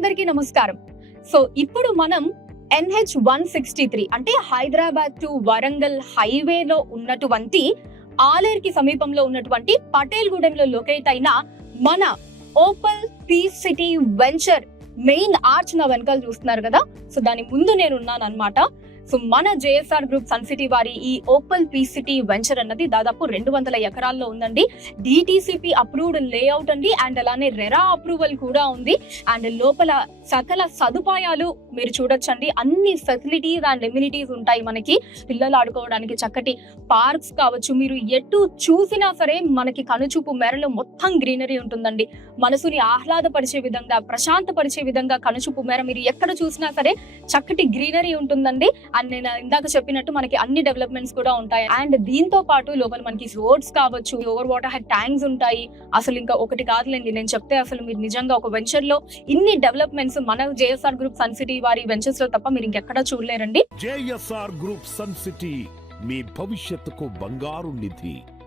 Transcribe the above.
అందరికీ నమస్కారం. సో ఇప్పుడు మనం NH-163 అంటే హైదరాబాద్ టు వరంగల్ హైవేలో ఉన్నటువంటి ఆలేరుకి సమీపంలో ఉన్నటువంటి పటేల్గూడెంలో లొకేట్ అయిన మన Opal Peace City venture main arch నా వెనకాల చూస్తున్నారు కదా. సో దాని ముందు నేను ఉన్నాను అనమాట. సో మన JSR గ్రూప్ సన్ సిటీ వారి ఈ ఓపల్ పీస్ సిటీ వెంచర్ అన్నది దాదాపు 200 ఎకరాల్లో ఉందండి. DTCP అప్రూవ్డ్ లేఅవుట్ అండి, అండ్ అలానే రెరా అప్రూవల్ కూడా ఉంది. అండ్ లోపల సకల సదుపాయాలు మీరు చూడొచ్చండి. అన్ని ఫెసిలిటీస్ అండ్ ఎమ్యూనిటీస్ ఉంటాయి. మనకి పిల్లలు ఆడుకోవడానికి చక్కటి పార్క్స్ కావచ్చు, మీరు ఎటు చూసినా సరే మనకి కనుచూపు మేరలో మొత్తం గ్రీనరీ ఉంటుందండి. మనసుని ఆహ్లాదపరిచే విధంగా, ప్రశాంతపరిచే విధంగా కనుచూపు మేర మీరు ఎక్కడ చూసినా సరే చక్కటి గ్రీనరీ ఉంటుందండి. అండ్ నేను ఇందాక చెప్పినట్టు మనకి అన్ని డెవలప్మెంట్స్ కూడా ఉంటాయి. అండ్ దీంతో పాటు లోపల మనకి రోడ్స్ కావచ్చు, ఓవర్ వాటర్ హెడ్ ట్యాంక్స్ ఉంటాయి. అసలు ఇంకా ఒకటి కాదులేండి, నేను చెప్తే అసలు మీరు నిజంగా ఒక వెంచర్ లో ఇన్ని డెవలప్మెంట్స్ మన JSR గ్రూప్ సన్ సిటీ వారి వెంచర్స్ లో తప్ప మీరు ఇంకెక్కడా చూడలేరండి. JSR గ్రూప్ సన్ సిటీ, మీ భవిష్యత్తుకు బంగారు నిధి.